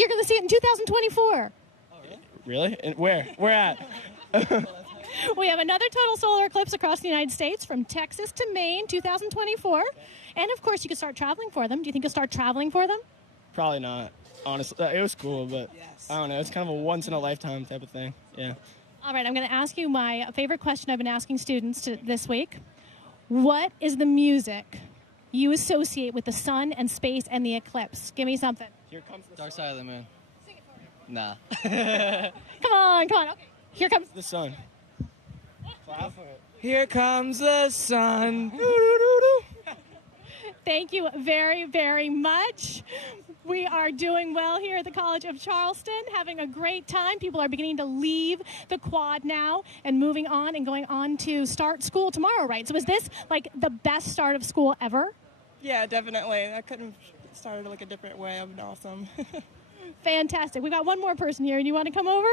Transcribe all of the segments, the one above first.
You're going to see it in 2024. Oh, really? And where? Where at? We have another total solar eclipse across the United States from Texas to Maine, 2024. And, of course, you can start traveling for them. Do you think you'll start traveling for them? Probably not, honestly. It was cool, but I don't know. It's kind of a once-in-a-lifetime type of thing. Yeah. All right, I'm going to ask you my favorite question I've been asking students this week. What is the music you associate with the sun and space and the eclipse? Give me something. Here comes the Dark Side of the Moon. Sing it for me. Nah. Come on. Okay. Here comes the sun. Here comes the sun. Thank you very, very much. We are doing well here at the College of Charleston, having a great time. People are beginning to leave the quad now and moving on and going on to start school tomorrow, right? So is this like the best start of school ever? Yeah, definitely. I couldn't have started like a different way. It would been awesome. Fantastic. We got one more person here. Do you want to come over?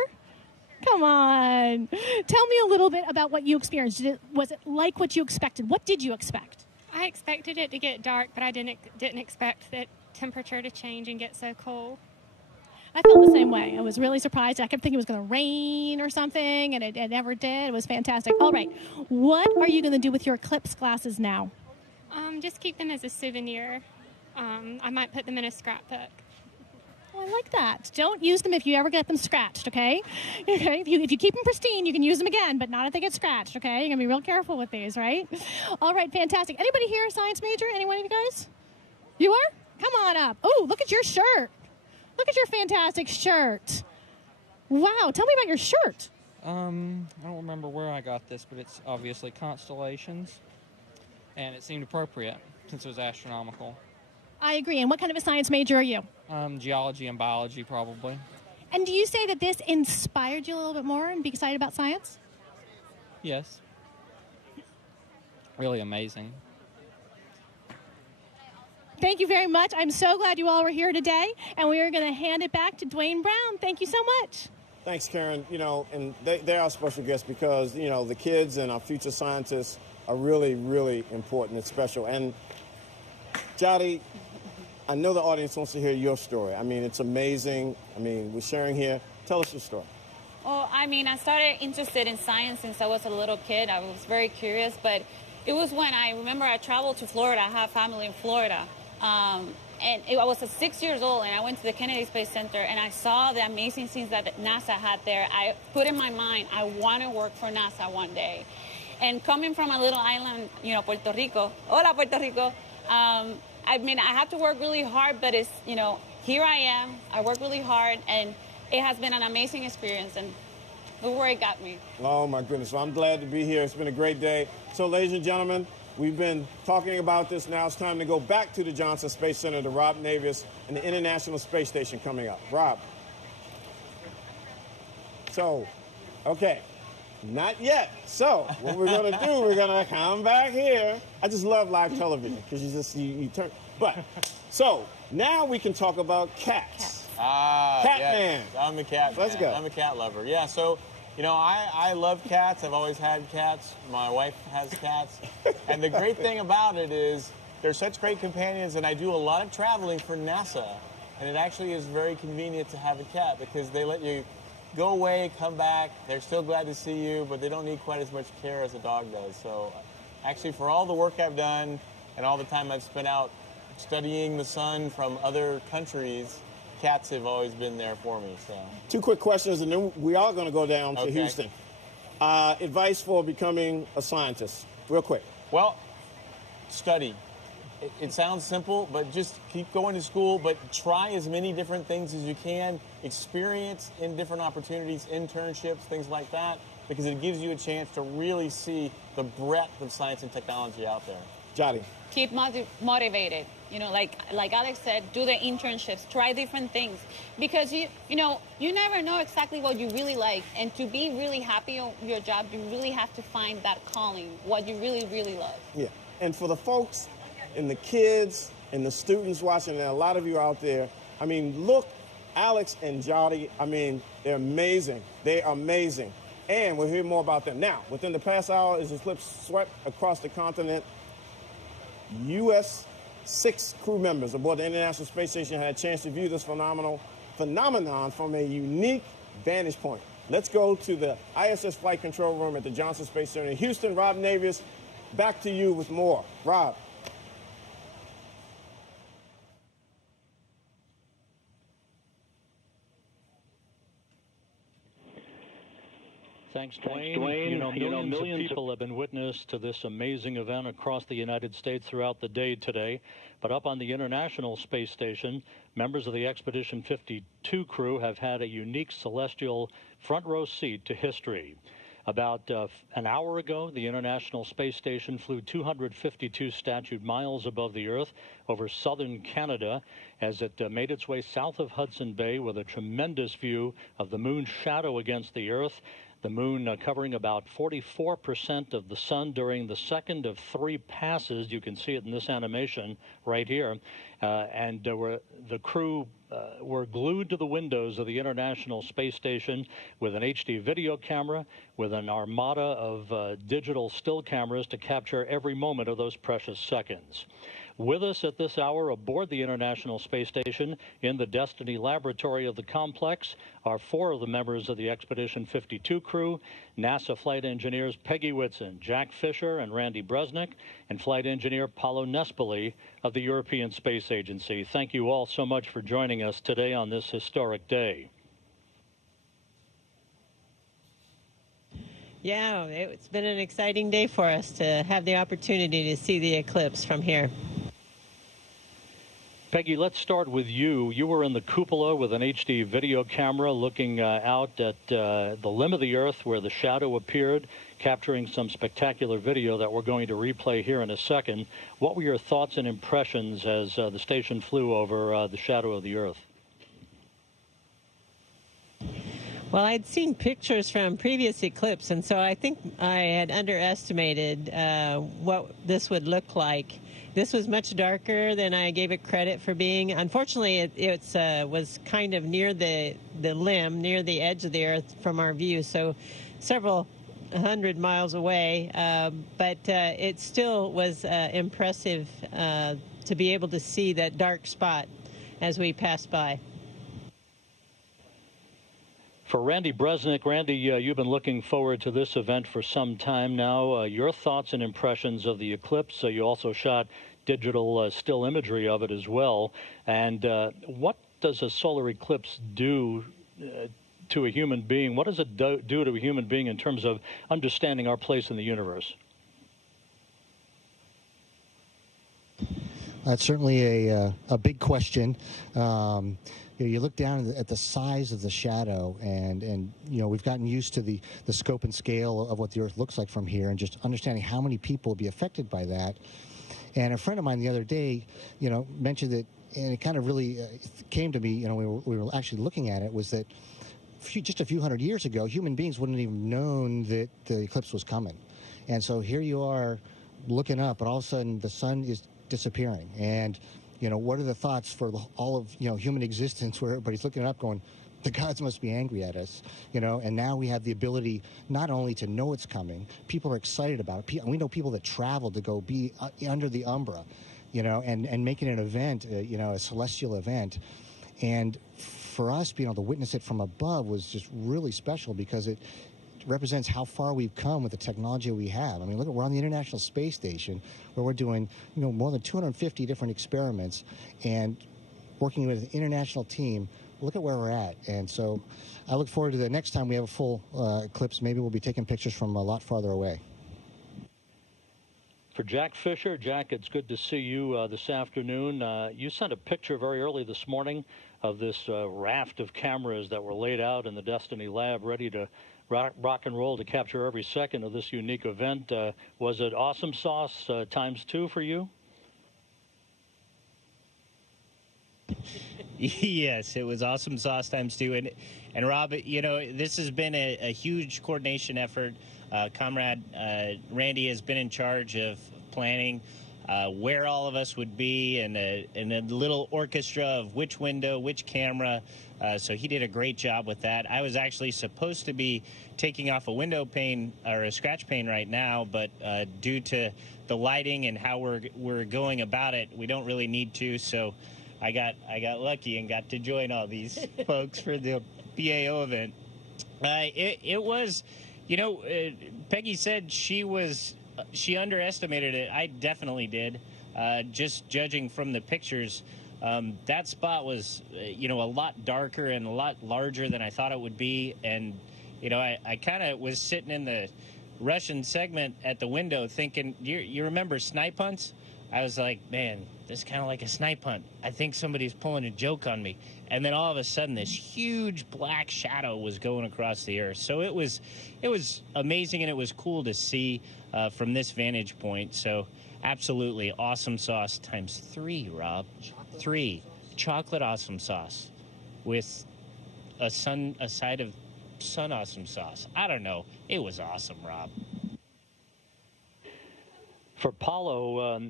Come on. Tell me a little bit about what you experienced. Was it like what you expected? What did you expect? I expected it to get dark, but I didn't expect the temperature to change and get so cold. I felt the same way. I was really surprised. I kept thinking it was going to rain or something, and it never did. It was fantastic. All right. What are you going to do with your eclipse glasses now? Just keep them as a souvenir. I might put them in a scrapbook. Oh, I like that. Don't use them if you ever get them scratched, okay? Okay. If you keep them pristine, you can use them again, but not if they get scratched, okay? You're going to be real careful with these, right? All right, fantastic. Anybody here a science major? Anyone of you guys? You are? Come on up. Oh, look at your shirt. Look at your fantastic shirt. Wow, tell me about your shirt. I don't remember where I got this, but it's obviously constellations, and it seemed appropriate since it was astronomical. I agree. And what kind of a science major are you? Geology and biology, probably. And do you say that this inspired you a little bit more and be excited about science? Yes. Really amazing. Thank you very much. I'm so glad you all were here today, and we are going to hand it back to Dwayne Brown. Thank you so much. Thanks, Karen. You know, and they are special guests because, you know, the kids and our future scientists are really, really important and special. And, Jody, I know the audience wants to hear your story. I mean, it's amazing. I mean, we're sharing here. Tell us your story. Well, I mean, I started interested in science since I was a little kid. I was very curious, but it was when I remember I traveled to Florida. I have family in Florida. I was 6 years old, and I went to the Kennedy Space Center, and I saw the amazing things that NASA had there. I put in my mind, I want to work for NASA one day. And coming from a little island, you know, Puerto Rico, hola, Puerto Rico, I mean, I had to work really hard, but it's, you know, here I am. I work really hard, and it has been an amazing experience, and look where it got me. Oh, my goodness. Well, I'm glad to be here. It's been a great day. So, ladies and gentlemen, we've been talking about this. Now it's time to go back to the Johnson Space Center to Rob Navis and the International Space Station coming up. Rob. So, okay. Not yet. So, what we're going to do, we're going to come back here. I just love live television because you turn. But, so, now we can talk about cats. Cat man. I'm a cat Let's go. I'm a cat lover. Yeah, so, you know, I love cats. I've always had cats. My wife has cats. And the great thing about it is they're such great companions, and I do a lot of traveling for NASA. And it actually is very convenient to have a cat because they let you go away, come back. They're still glad to see you, but they don't need quite as much care as a dog does. So actually, for all the work I've done and all the time I've spent out studying the sun from other countries, cats have always been there for me. So 2 quick questions, and then we are going to go down to Houston. Advice for becoming a scientist, real quick. Well, study. It sounds simple, but just keep going to school, but try as many different things as you can. Experience in different opportunities, internships, things like that, because it gives you a chance to really see the breadth of science and technology out there. Jody. Keep motivated. You know, like Alex said, do the internships, try different things, because you never know exactly what you really like, and to be really happy on your job, you really have to find that calling, what you really, really love. Yeah, and for the folks and the kids and the students watching, and a lot of you out there, I mean, look, Alex and Jody, I mean, they're amazing. They're amazing. And we'll hear more about them. Now, within the past hour, as the eclipse swept across the continent, U.S. 6 crew members aboard the International Space Station had a chance to view this phenomenal phenomenon from a unique vantage point. Let's go to the ISS Flight Control Room at the Johnson Space Center in Houston. Rob Navius, back to you with more. Rob. Thanks, Dwayne. You know, millions of people have been witness to this amazing event across the United States throughout the day today. But up on the International Space Station, members of the Expedition 52 crew have had a unique celestial front row seat to history. About an hour ago, the International Space Station flew 252 statute miles above the Earth over southern Canada as it made its way south of Hudson Bay with a tremendous view of the moon's shadow against the Earth. The moon covering about 44% of the sun during the second of 3 passes. You can see it in this animation right here. The crew were glued to the windows of the International Space Station with an HD video camera, with an armada of digital still cameras to capture every moment of those precious seconds. With us at this hour aboard the International Space Station in the Destiny Laboratory of the complex are 4 of the members of the Expedition 52 crew, NASA flight engineers Peggy Whitson, Jack Fisher, and Randy Bresnik, and flight engineer Paolo Nespoli of the European Space Agency. Thank you all so much for joining us today on this historic day. Yeah, it's been an exciting day for us to have the opportunity to see the eclipse from here. Peggy, let's start with you. You were in the cupola with an HD video camera looking out at the limb of the Earth where the shadow appeared, capturing some spectacular video that we're going to replay here in a second. What were your thoughts and impressions as the station flew over the shadow of the Earth? Well, I'd seen pictures from previous eclipses, and so I think I had underestimated what this would look like. This was much darker than I gave it credit for being. Unfortunately, it was kind of near the limb, near the edge of the Earth from our view, so several 100 miles away. But it still was impressive to be able to see that dark spot as we passed by. For Randy Bresnik, Randy, you've been looking forward to this event for some time now. Your thoughts and impressions of the eclipse. You also shot digital still imagery of it as well. And what does a solar eclipse do to a human being? What does it do to a human being in terms of understanding our place in the universe? That's certainly a big question. You look down at the size of the shadow, and you know, we've gotten used to the scope and scale of what the Earth looks like from here, and just understanding how many people will be affected by that. And a friend of mine the other day, you know, mentioned that, and it kind of really came to me, you know, we were actually looking at it, was that just a few hundred years ago, human beings wouldn't have even known that the eclipse was coming. And so here you are looking up, and all of a sudden the sun is disappearing. And you know, what are the thoughts for all of, you know, human existence where everybody's looking up going, the gods must be angry at us, you know? And now we have the ability not only to know it's coming, people are excited about it. We know people that travel to go be under the umbra, you know, and making an event, you know, a celestial event. And for us, being able to witness it from above was just really special because it represents how far we've come with the technology we have. I mean, look, we're on the International Space Station where we're doing, you know, more than 250 different experiments and working with an international team. Look at where we're at. And so I look forward to the next time we have a full eclipse. Maybe we'll be taking pictures from a lot farther away. For Jack Fisher, Jack, it's good to see you this afternoon. You sent a picture very early this morning of this raft of cameras that were laid out in the Destiny Lab, ready to rock and roll to capture every second of this unique event. Was it awesome sauce ×2 for you? Yes, it was awesome sauce ×2. And Rob, you know, this has been a huge coordination effort. Comrade Randy has been in charge of planning where all of us would be, and a little orchestra of which window, which camera. So he did a great job with that. I was actually supposed to be taking off a window pane or a scratch pane right now, but due to the lighting and how we're going about it, we don't really need to. So I got lucky and got to join all these folks for the PAO event. It was, you know, Peggy said she underestimated it. I definitely did. Just judging from the pictures, that spot was, you know, a lot darker and a lot larger than I thought it would be. And, you know, I kind of was sitting in the Russian segment at the window thinking, you remember snipe hunts? I was like, man, this is kind of like a snipe hunt. I think somebody's pulling a joke on me. And then all of a sudden, this huge black shadow was going across the earth. So it was amazing, and it was cool to see from this vantage point. So absolutely awesome sauce times 3, Rob. 3 chocolate awesome sauce with a side of sun awesome sauce. I don't know. It was awesome, Rob. For Paulo,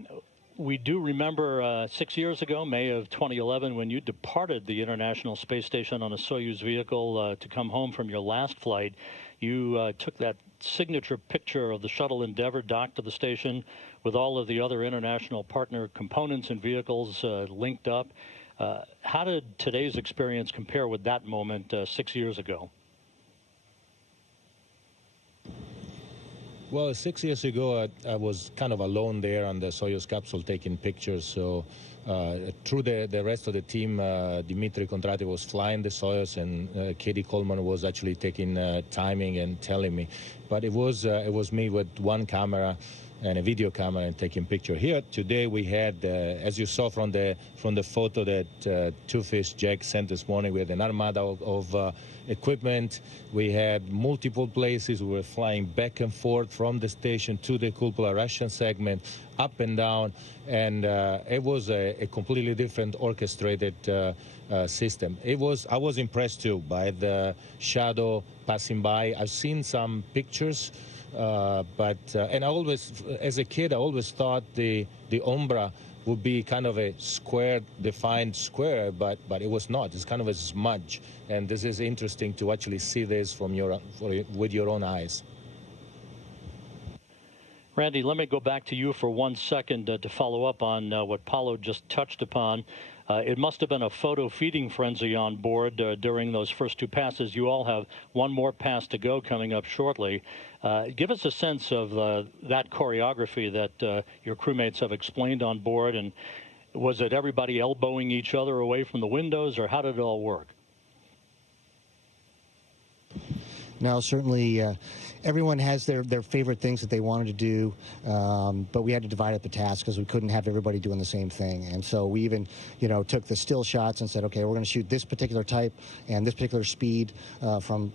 we do remember 6 years ago, May of 2011, when you departed the International Space Station on a Soyuz vehicle to come home from your last flight. You took that signature picture of the shuttle Endeavour docked to the station with all of the other international partner components and vehicles linked up. How did today's experience compare with that moment 6 years ago? Well, 6 years ago, I was kind of alone there on the Soyuz capsule taking pictures. So through the rest of the team, Dmitry Kondraty was flying the Soyuz, and Katie Coleman was actually taking timing and telling me. But it was me with one camera and a video camera and taking picture. Here today we had, as you saw from the photo that Two Fish Jack sent this morning, we had an armada of equipment. We had multiple places. We were flying back and forth from the station to the cupola Russian segment, up and down, and it was a completely different orchestrated system. I was impressed too by the shadow passing by. I've seen some pictures. And I always, as a kid, I always thought the umbra would be kind of a square, defined square, but it was not. It's kind of a smudge, and this is interesting to actually see this with your own eyes. Randy, let me go back to you for 1 second to follow up on what Paulo just touched upon. It must have been a photo feeding frenzy on board during those first 2 passes. You all have one more pass to go coming up shortly. Give us a sense of that choreography that your crewmates have explained on board. And was it everybody elbowing each other away from the windows, or how did it all work? No, certainly everyone has their favorite things that they wanted to do, but we had to divide up the task because we couldn't have everybody doing the same thing. And so we even, took the still shots and said, okay, we're going to shoot this particular type and this particular speed from,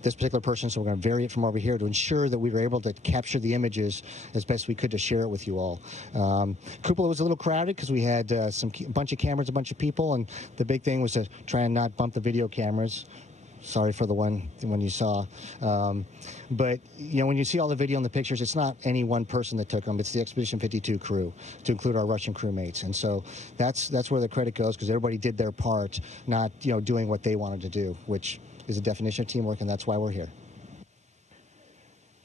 this particular person, so we're going to vary it from over here to ensure that we were able to capture the images as best we could to share it with you all. Cupola was a little crowded because we had a bunch of cameras, a bunch of people, and the big thing was to try and not bump the video cameras. Sorry for the one you saw. But, when you see all the video and the pictures, it's not any one person that took them. It's the Expedition 52 crew, to include our Russian crewmates. And so that's where the credit goes, because everybody did their part, not, doing what they wanted to do, which is a definition of teamwork, and that's why we're here.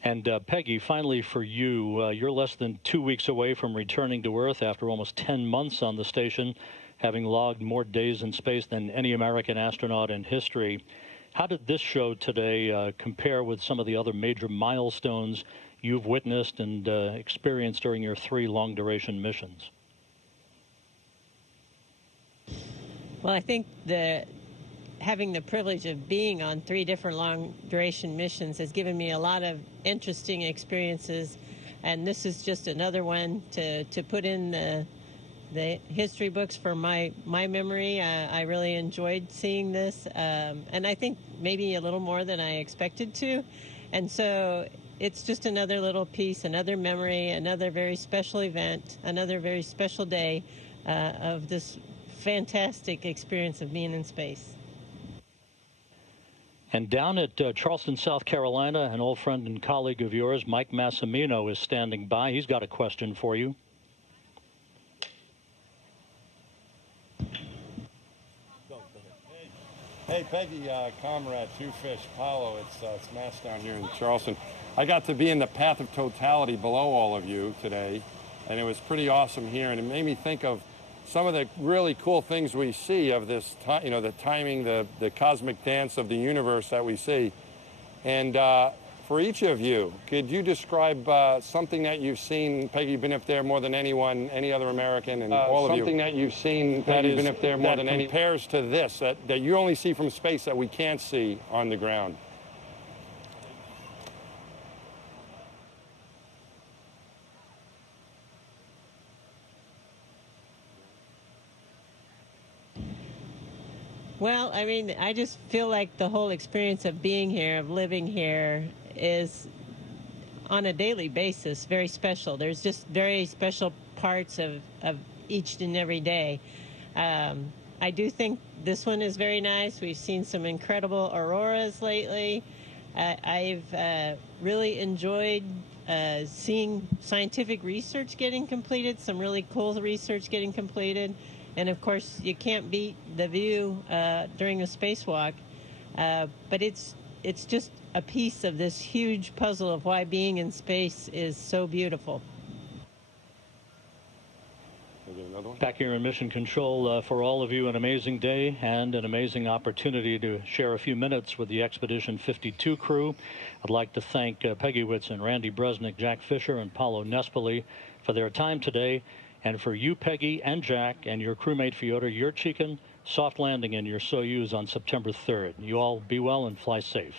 And Peggy, finally for you, you're less than 2 weeks away from returning to Earth after almost 10 months on the station, having logged more days in space than any American astronaut in history. How did this show today compare with some of the other major milestones you've witnessed and experienced during your 3 long-duration missions? Well, I think having the privilege of being on 3 different long-duration missions has given me a lot of interesting experiences, and this is just another one to put in the history books for my memory. I really enjoyed seeing this, and I think maybe a little more than I expected to. And so it's just another little piece, another memory, another very special event, another very special day of this fantastic experience of being in space. And down at Charleston, South Carolina, an old friend and colleague of yours, Mike Massimino, is standing by. He's got a question for you. Hey, Peggy, comrade, Two Fish, Paulo, it's Mass down here in Charleston. I got to be in the path of totality below all of you today, and it was pretty awesome here, and it made me think of some of the really cool things we see of this, the timing, the cosmic dance of the universe that we see. And for each of you, could you describe something that you've seen? Peggy, you've been up there more than anyone, any other American, and all of you. Something that you've seen that has been up there more than any compares to this, that you only see from space that we can't see on the ground. Well, I mean, I just feel like the whole experience of being here, of living here, is on a daily basis very special. There's just very special parts of each and every day. I do think this one is very nice. We've seen some incredible auroras lately. I've really enjoyed seeing scientific research getting completed, some really cool research getting completed. And, of course, you can't beat the view during a spacewalk. But it's just a piece of this huge puzzle of why being in space is so beautiful. Back here in Mission Control, for all of you, an amazing day and an amazing opportunity to share a few minutes with the Expedition 52 crew. I'd like to thank Peggy Whitson, Randy Bresnick, Jack Fisher, and Paulo Nespoli for their time today. And for you, Peggy and Jack, and your crewmate Fyodor Yurchikhin, soft landing in your Soyuz on September 3rd. You all be well and fly safe.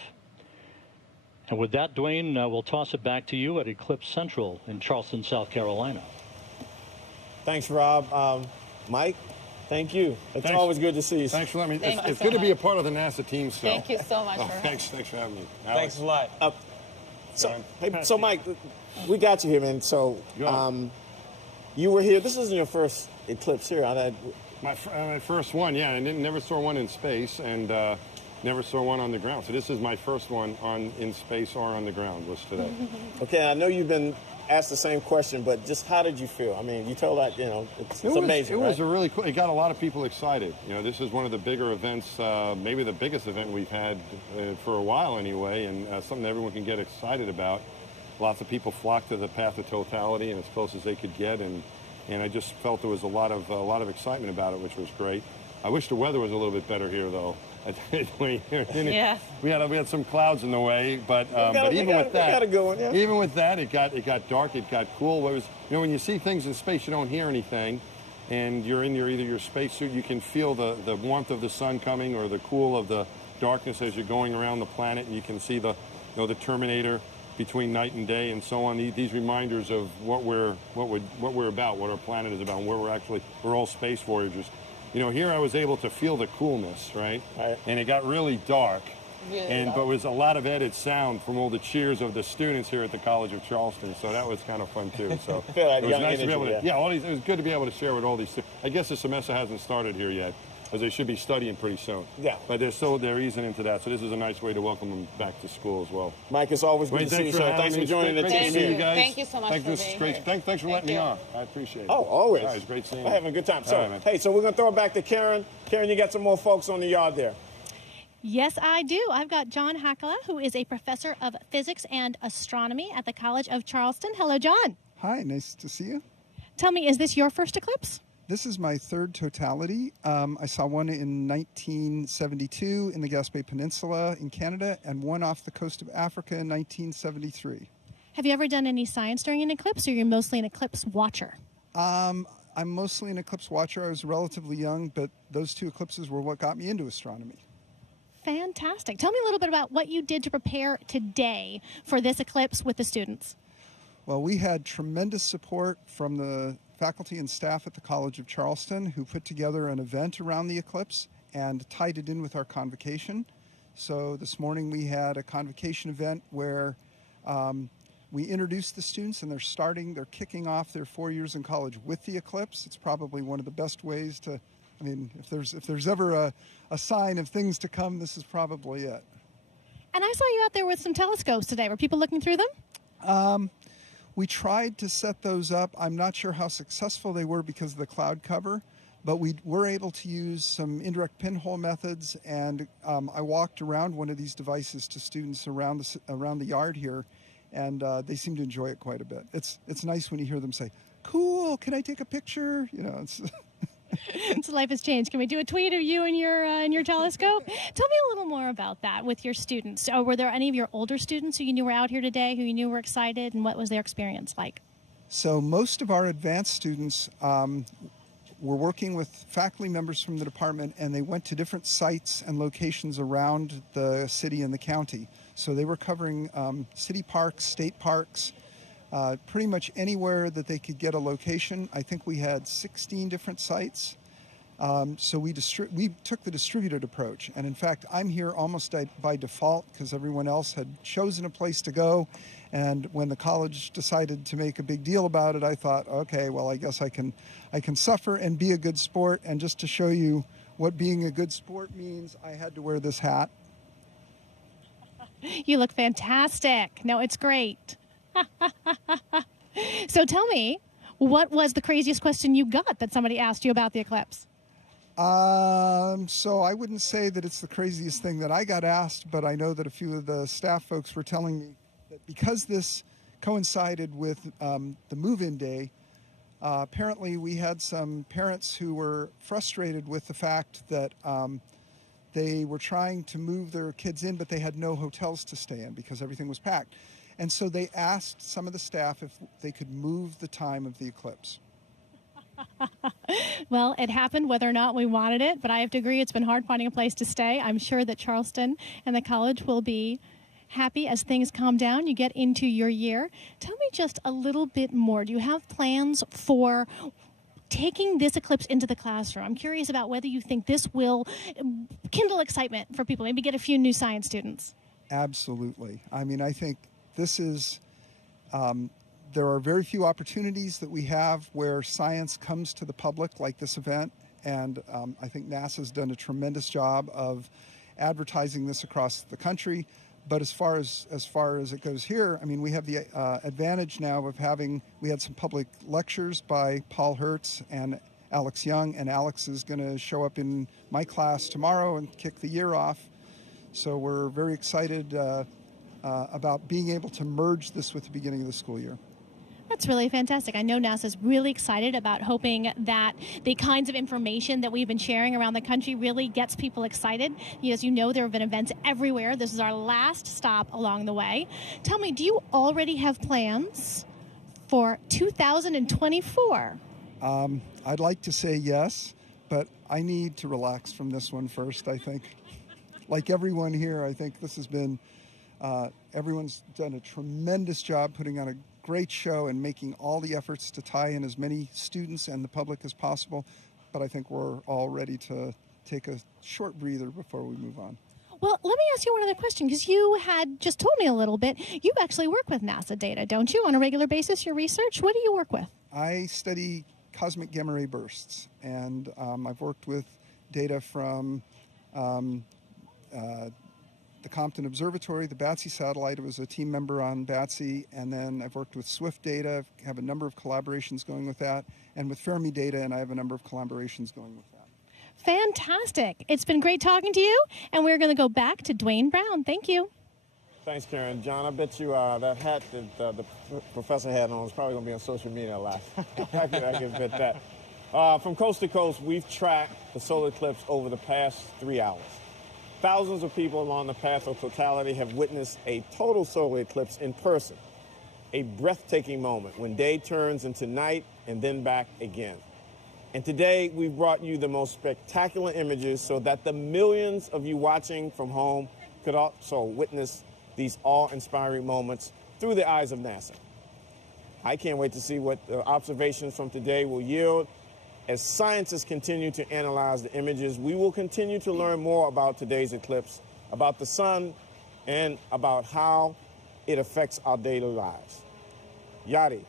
And with that, Dwayne, we'll toss it back to you at Eclipse Central in Charleston, South Carolina. Thanks, Rob. Mike, thank you. It's always good to see you. Thanks for letting me. It's good to be a part of the NASA team still. Thank you so much. Thanks for having me. Thanks a lot. So Mike, we got you here, man. So you were here. This isn't your first eclipse here. My first one, yeah. I never saw one in space, and never saw one on the ground. So this is my first one in space or on the ground was today. Okay, I know you've been asked the same question, but just how did you feel? I mean, you told that, it's amazing, It was a really cool, it got a lot of people excited. This is one of the bigger events, maybe the biggest event we've had for a while anyway, and something everyone can get excited about. Lots of people flocked to the path of totality and as close as they could get, and I just felt there was a lot of excitement about it, which was great. I wish the weather was a little bit better here, though. Yeah. We had some clouds in the way, but even with that, it got dark, it got cool. When you see things in space, you don't hear anything, and you're in either your spacesuit, you can feel the warmth of the sun coming or the cool of the darkness as you're going around the planet, and you can see the Terminator between night and day and so on. These reminders of what we're about, what our planet is about, and we're all space voyagers. Here I was able to feel the coolness, right? And it got really dark. But it was a lot of added sound from all the cheers of the students here at the College of Charleston. So that was kind of fun too. So it was nice to be able to, it was good to be able to share with all these students. I guess the semester hasn't started here yet, as they should be studying pretty soon. Yeah. But they're easing into that. So this is a nice way to welcome them back to school as well. Mike, it's always good to see you. Thanks for joining the team. Great to see you guys. Thank you so much for being here. Thanks for letting me on. I appreciate it. Oh, always. Yeah, it's great seeing you. We're having a good time. So, hey, so we're going to throw it back to Karen. Karen, you got some more folks on the yard there. Yes, I do. I've got John Hakala, who is a professor of physics and astronomy at the College of Charleston. Hello, John. Hi, nice to see you. Tell me, is this your first eclipse? This is my third totality. I saw one in 1972 in the Gaspé Peninsula in Canada and one off the coast of Africa in 1973. Have you ever done any science during an eclipse, or you're mostly an eclipse watcher? I'm mostly an eclipse watcher. I was relatively young, but those two eclipses were what got me into astronomy. Fantastic. Tell me a little bit about what you did to prepare today for this eclipse with the students. Well, we had tremendous support from the faculty and staff at the College of Charleston, who put together an event around the eclipse and tied it in with our convocation. So this morning we had a convocation event where we introduced the students, and they're kicking off their 4 years in college with the eclipse. It's probably one of the best ways to, if there's ever a sign of things to come, this is probably it. And I saw you out there with some telescopes today. Were people looking through them? We tried to set those up. I'm not sure how successful they were because of the cloud cover, but we were able to use some indirect pinhole methods, and I walked around one of these devices to students around the yard here, and they seem to enjoy it quite a bit. It's nice when you hear them say, "Cool, can I take a picture?" It's So life has changed. Can we do a tweet of you and your telescope? Tell me a little more about that with your students. Were there any of your older students who you knew were out here today, who you knew were excited, and what was their experience like? So most of our advanced students were working with faculty members from the department, and they went to different sites and locations around the city and the county. So they were covering city parks, state parks, pretty much anywhere that they could get a location. I think we had 16 different sites. So we took the distributed approach. And in fact, I'm here almost by default because everyone else had chosen a place to go. And when the college decided to make a big deal about it, I thought, okay, well, I guess I can suffer and be a good sport. And just to show you what being a good sport means, I had to wear this hat. You look fantastic. No, it's great. So tell me, what was the craziest question you got that somebody asked you about the eclipse? So I wouldn't say that it's the craziest thing that I got asked, but I know that a few of the staff folks were telling me that because this coincided with the move-in day, apparently we had some parents who were frustrated with the fact that they were trying to move their kids in, but they had no hotels to stay in because everything was packed. And so they asked some of the staff if they could move the time of the eclipse. Well, it happened whether or not we wanted it, but I have to agree it's been hard finding a place to stay. I'm sure that Charleston and the college will be happy as things calm down. You get into your year. Tell me just a little bit more. Do you have plans for taking this eclipse into the classroom? I'm curious about whether you think this will kindle excitement for people, maybe get a few new science students. Absolutely. I mean, I think this is, there are very few opportunities that we have where science comes to the public like this event, and I think NASA's done a tremendous job of advertising this across the country. But as far as it goes here, I mean, we have the advantage now of we had some public lectures by Paul Hertz and Alex Young, and Alex is going to show up in my class tomorrow and kick the year off. So we're very excited about being able to merge this with the beginning of the school year. That's really fantastic. I know NASA's really excited about hoping that the kinds of information that we've been sharing around the country really gets people excited. As you know, there have been events everywhere. This is our last stop along the way. Tell me, do you already have plans for 2024? I'd like to say yes, but I need to relax from this one first, I think. Like everyone here, I think this has been, everyone's done a tremendous job putting on a great show and making all the efforts to tie in as many students and the public as possible. But I think we're all ready to take a short breather before we move on. Well, let me ask you one other question, because you had just told me a little bit. You actually work with NASA data, don't you, on a regular basis, your research? What do you work with? I study cosmic gamma ray bursts, and I've worked with data from the Compton Observatory, the BATSI satellite. I was a team member on BATSI, and then I've worked with Swift data. I have a number of collaborations going with that, and with Fermi data, and I have a number of collaborations going with that. Fantastic. It's been great talking to you, and we're going to go back to Dwayne Brown. Thank you. Thanks, Karen. John, I bet you that hat that the professor had on is probably going to be on social media a lot. I can bet that. From coast to coast, we've tracked the solar eclipse over the past 3 hours. Thousands of people along the path of totality have witnessed a total solar eclipse in person, a breathtaking moment when day turns into night and then back again. And today, we've brought you the most spectacular images so that the millions of you watching from home could also witness these awe-inspiring moments through the eyes of NASA. I can't wait to see what the observations from today will yield. As scientists continue to analyze the images, we will continue to learn more about today's eclipse, about the sun, and about how it affects our daily lives. Yadi,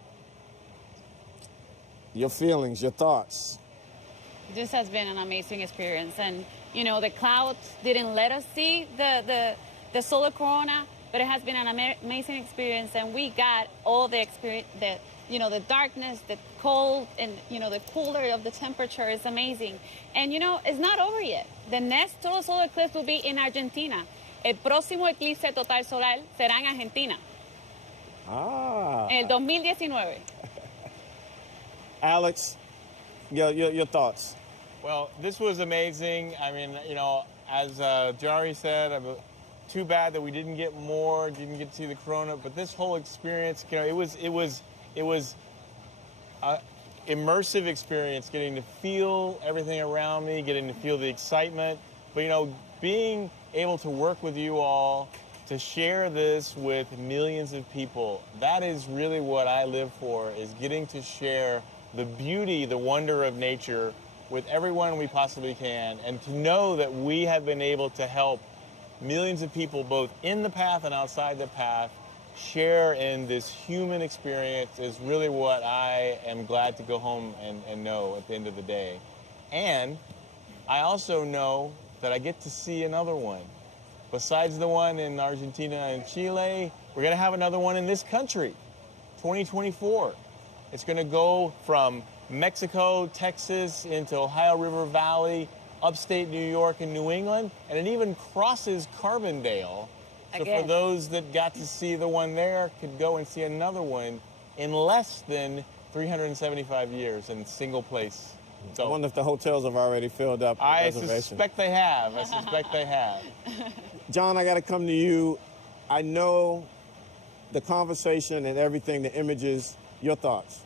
your feelings, your thoughts. This has been an amazing experience. And, you know, the clouds didn't let us see the solar corona, but it has been an amazing experience. And we got all the experience, the darkness, the cold, and, the cooler of the temperature is amazing. And, it's not over yet. The next total solar eclipse will be in Argentina. El próximo eclipse total solar será en Argentina. En el 2019. Alex, your thoughts. Well, this was amazing. I mean, you know, as Jari said, too bad that we didn't get to see the corona, but this whole experience, you know, it was immersive experience, getting to feel everything around me, getting to feel the excitement. But, you know, being able to work with you all, to share this with millions of people, that is really what I live for, is getting to share the beauty, the wonder of nature with everyone we possibly can, and to know that we have been able to help millions of people, both in the path and outside the path, share in this human experience is really what I am glad to go home and know at the end of the day. And I also know that I get to see another one. Besides the one in Argentina and Chile, we're going to have another one in this country, 2024. It's going to go from Mexico, Texas, into Ohio River Valley, upstate New York and New England, and it even crosses Carbondale. So for those that got to see the one there, could go and see another one in less than 375 years in a single place. So I wonder if the hotels have already filled up. I suspect they have. John, I got to come to you. I know the conversation and everything, the images, your thoughts.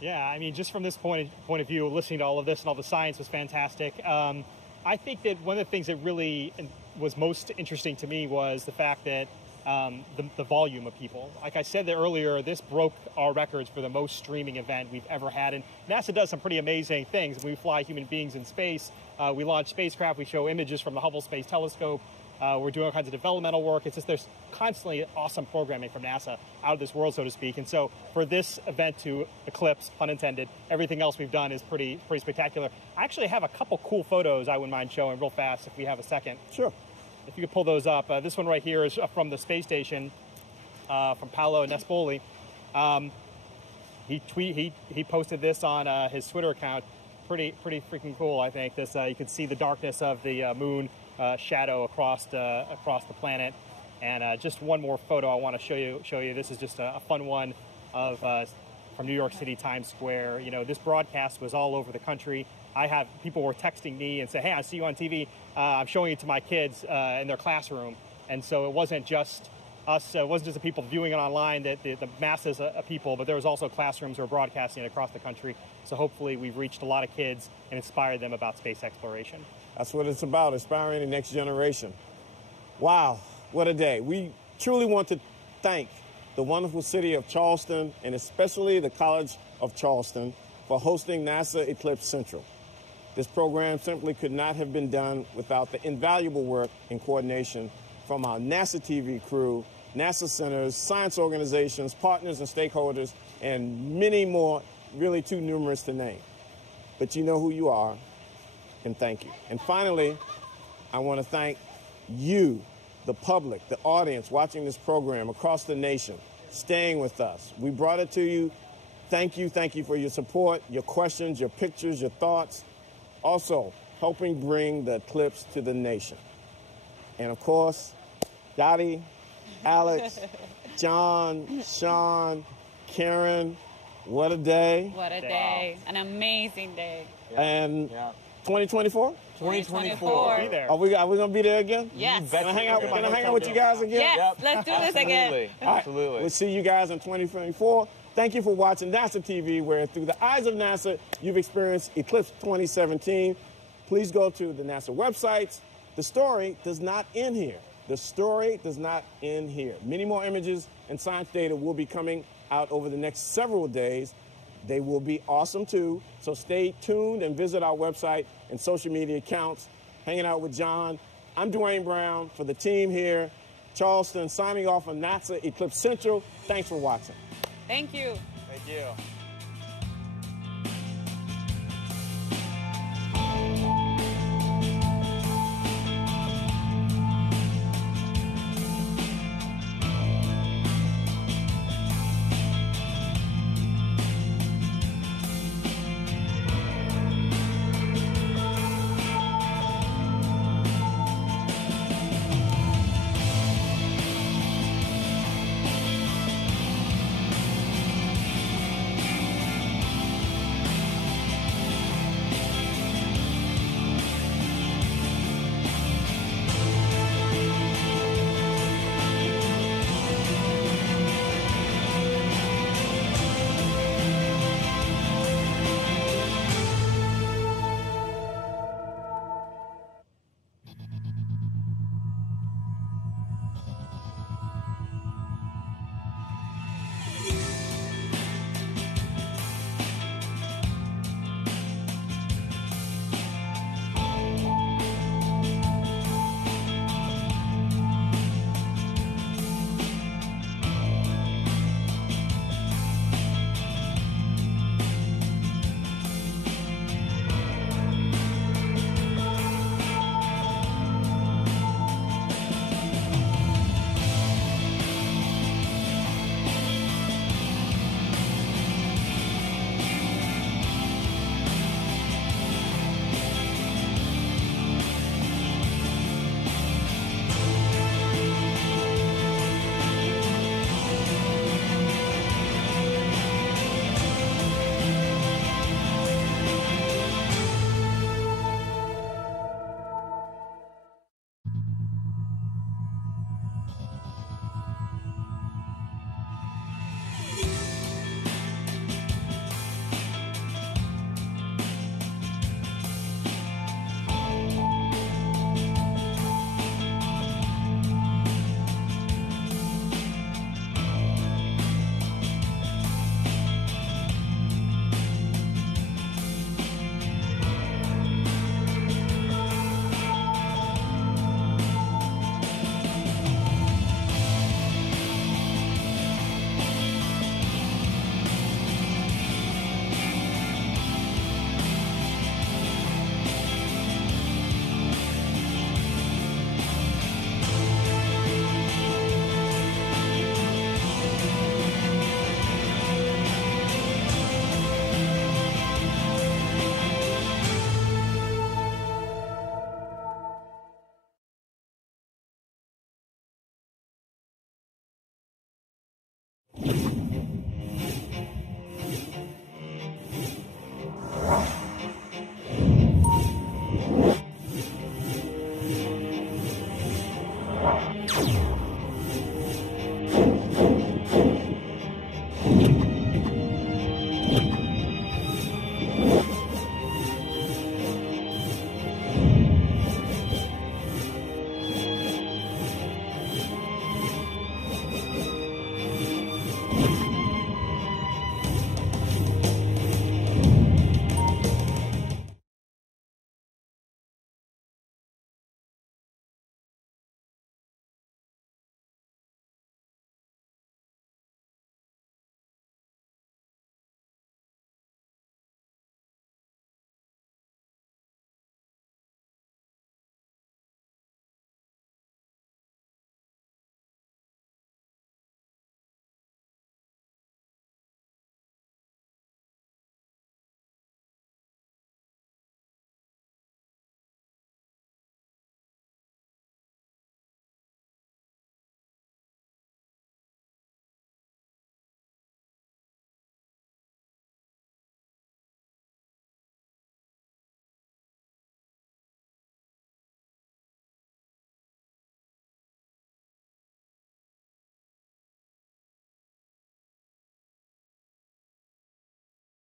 Yeah, I mean, just from this point of view, listening to all of this and all the science was fantastic. I think that one of the things that really was most interesting to me was the fact that the volume of people. Like I said earlier, this broke our records for the most streaming event we've ever had. And NASA does some pretty amazing things. We fly human beings in space. We launch spacecraft. We show images from the Hubble Space Telescope. We're doing all kinds of developmental work. It's just there's constantly awesome programming from NASA out of this world, so to speak. And so for this event to eclipse, pun intended, everything else we've done is pretty spectacular. I actually have a couple cool photos I wouldn't mind showing real fast if we have a second. Sure. If you could pull those up. This one right here is from the space station from Paolo Nespoli. He posted this on his Twitter account. Pretty freaking cool, I think. This you can see the darkness of the moon shadow across the planet. And just one more photo I want to show you. This is just a fun one of from New York City, Times Square. You know, this broadcast was all over the country. People were texting me and say, "Hey, I see you on TV. I'm showing it to my kids in their classroom." And so it wasn't just us. It wasn't just the people viewing it online, the masses of people, but there was also classrooms who were broadcasting it across the country. So hopefully we've reached a lot of kids and inspired them about space exploration. That's what it's about, inspiring the next generation. Wow, what a day. We truly want to thank the wonderful city of Charleston, and especially the College of Charleston, for hosting NASA Eclipse Central. This program simply could not have been done without the invaluable work and coordination from our NASA TV crew, NASA centers, science organizations, partners and stakeholders, and many more, really too numerous to name. But you know who you are, and thank you. And finally, I want to thank you, the public, the audience watching this program across the nation, staying with us. We brought it to you. Thank you for your support, your questions, your pictures, your thoughts. Also, helping bring the eclipse to the nation. And of course, Dottie, Alex, John, Sean, Karen, what a day. What a day. An amazing day. And 2024? 2024. Be there. Are we going to be there again? Yes. Can I hang out with you guys again? Yes, let's do this again. Absolutely. Right. We'll see you guys in 2024. Thank you for watching NASA TV, where through the eyes of NASA, you've experienced Eclipse 2017. Please go to the NASA websites. The story does not end here. The story does not end here. Many more images and science data will be coming out over the next several days. They will be awesome, too. So stay tuned and visit our website and social media accounts. Hanging out with John. I'm Dwayne Brown for the team here. Charleston signing off on NASA Eclipse Central. Thanks for watching. Thank you. Thank you.